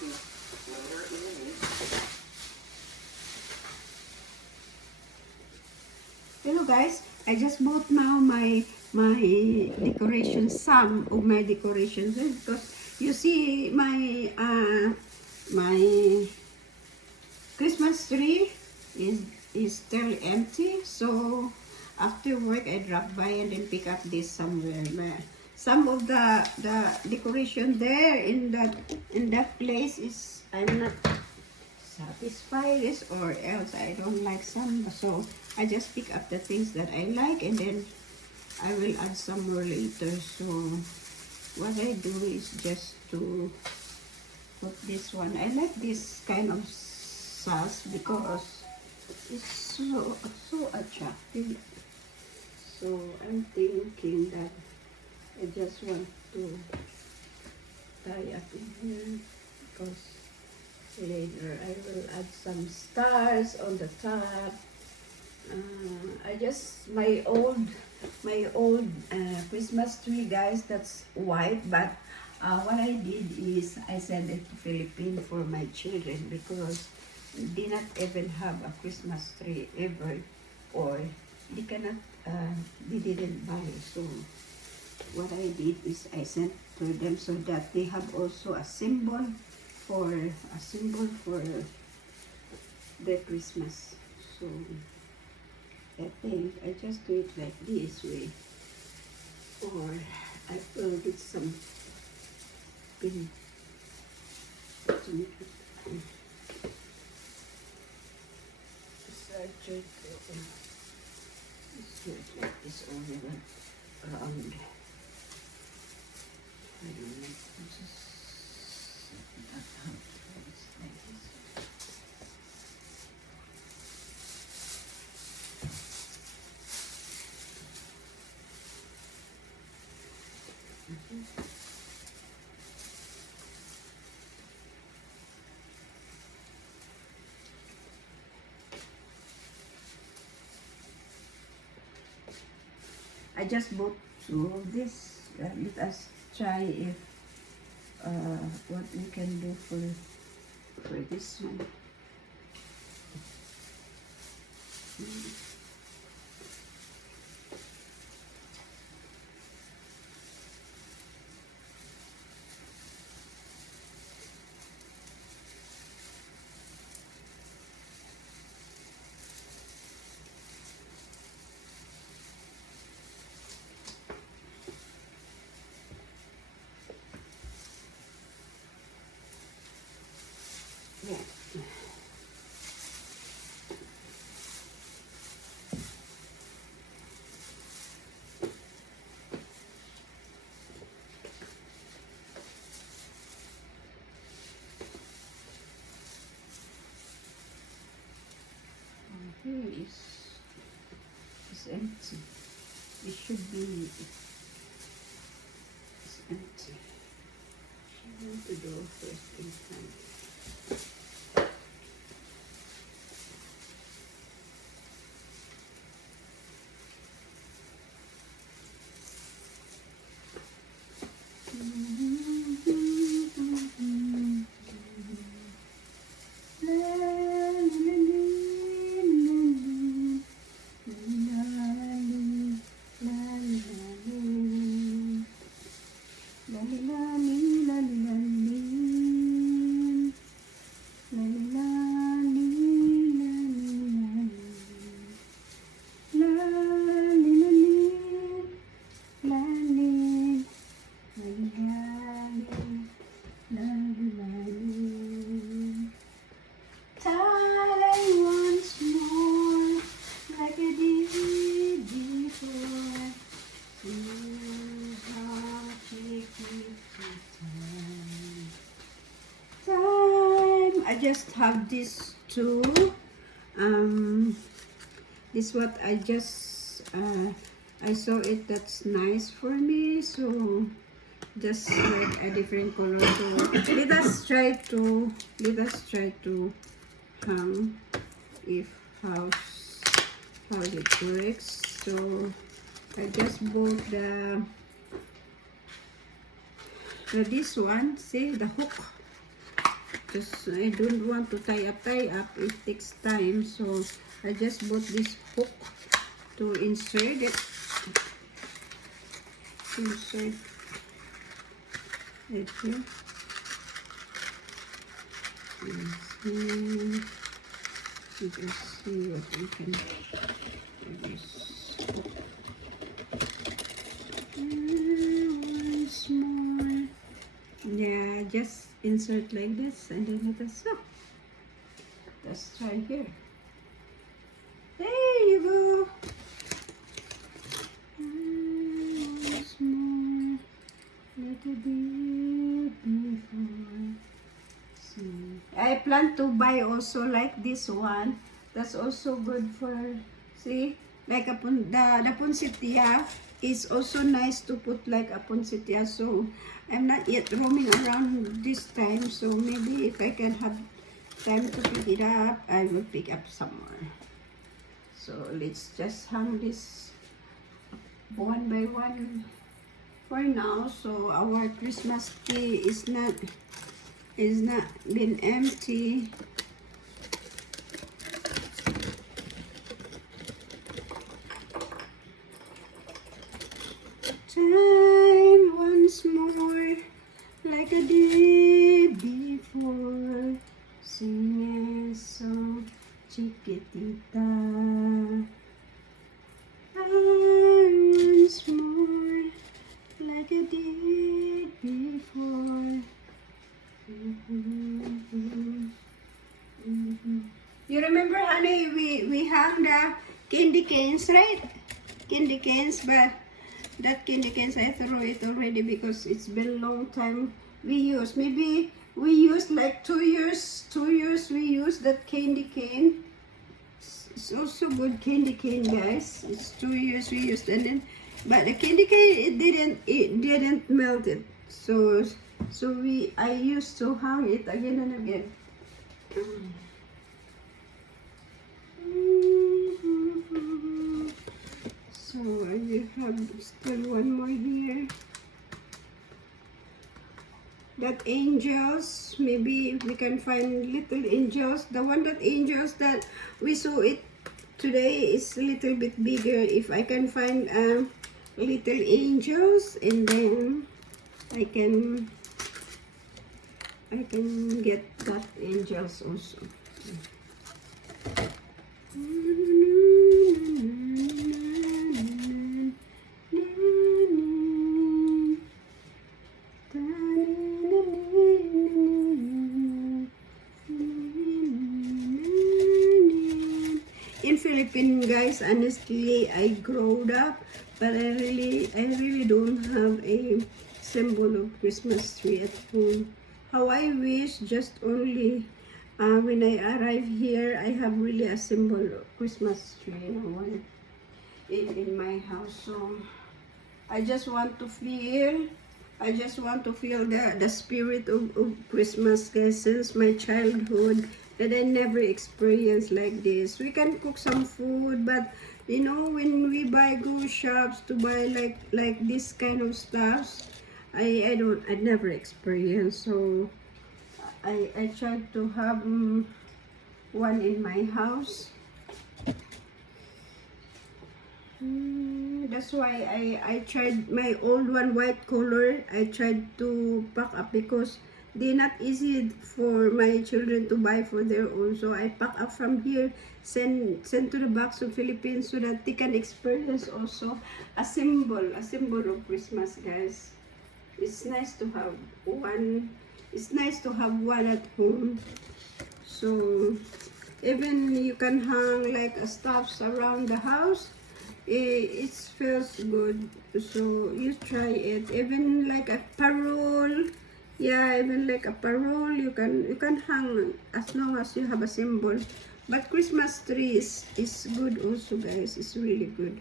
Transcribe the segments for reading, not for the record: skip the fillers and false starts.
Hello guys, I just bought now my decorations, some of my decorations, because you see my Christmas tree is still empty. So after work I drop by and then pick up this somewhere. But some of the decoration there in that place is I'm not satisfied this, or else I don't like some. So I just pick up the things that I like and then I will add some more later. So what I do is just to put this one. I like this kind of sauce because it's so attractive. So I'm thinking that I just want to tie up in here because later I will add some stars on the top. My old Christmas tree, guys, that's white, but what I did is I sent it to Philippines for my children because they not even have a Christmas tree ever, or they cannot they didn't buy. So what I did is I sent to them so that they have also a symbol for their Christmas. So I think I just do it like this way, or I will get some pin to make it. So I try to do it like this all around. I don't know, just set that up. It's like this. I just bought two of this. Let us try if what we can do for this one. Yeah. Here is empty. It should be it's empty. I want to do first in time. I just have these two. This what I just I saw it, that's nice for me, so just like a different color. So let us try to hang if how it works. So I just bought the this one. See the hook. Just I don't want to tie up. It takes time, so I just bought this hook to insert it. Insert it here. You can see what we can do this. Once more. Yeah, just insert like this and then it is so. Let's try here. There you go. Once more. Little bit before. See. I plan to buy also like this one. That's also good for, see, like the poinsettia is also nice to put like a poinsettia. So I'm not yet roaming around this time. So maybe if I can have time to pick it up, I will pick up some more. So let's just hang this one by one for now. So our Christmas tree is not been empty. Time once more, like I did before, sing a song, chiquitita. Once more, like I did before. You remember, honey, we hung the candy canes, right? Candy canes, but that candy canes I throw it already because it's been a long time we use. Maybe we used like 2 years. 2 years we used that candy cane. It's also good candy cane, guys. It's 2 years we used, and then but the candy cane it didn't melt it. So I used to hang it again and again. So I have still one more here. That angels, maybe we can find little angels. The one that angels that we saw it today is a little bit bigger. If I can find little angels, and then I can get that angels also. In Philippines, guys, honestly, I growed up, but I really don't have a symbol of Christmas tree at home. How I wish just only when I arrive here, I have really a symbol of Christmas tree, in my house. So I just want to feel the spirit of Christmas, guys, since my childhood, that I never experienced like this. We can cook some food, but you know, when we go shops to buy like this kind of stuff, I never experienced. So I tried to have one in my house. That's why I tried my old one, white color. I tried to pack up because they're not easy for my children to buy for their own. So I pack up from here, send to the box of Philippines, so that they can experience also a symbol of Christmas, guys. It's nice to have one. It's nice to have one at home. So even you can hang like stuffs around the house. It feels good. So you try it. Even like a parole, yeah, even like a parole, you can hang as long as you have a symbol. But Christmas tree is good also, guys. It's really good.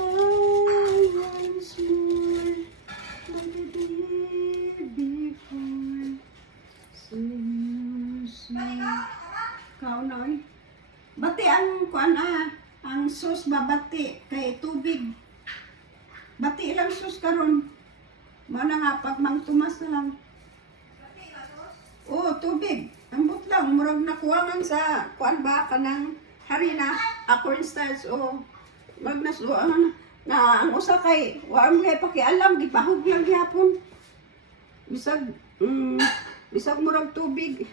Once sus babati kay tubig. Bati lang sus karon. Mao na nga pag mang tumas na lang. Oh, tubig. Ambot lang murag nakuwangan sa kuan ba kanang harina, corn starch o magnasuan na ang usa kay wa mo kay pakialam gipahog lang gyapon. Bisag murag tubig.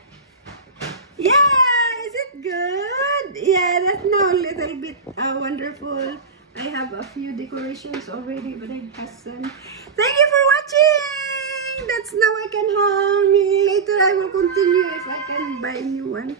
Yeah, is it good? Yeah, that's now a little bit wonderful. I have a few decorations already, but I hasn't. Thank you for watching. That's now I can hang. Later I will continue if I can buy a new one.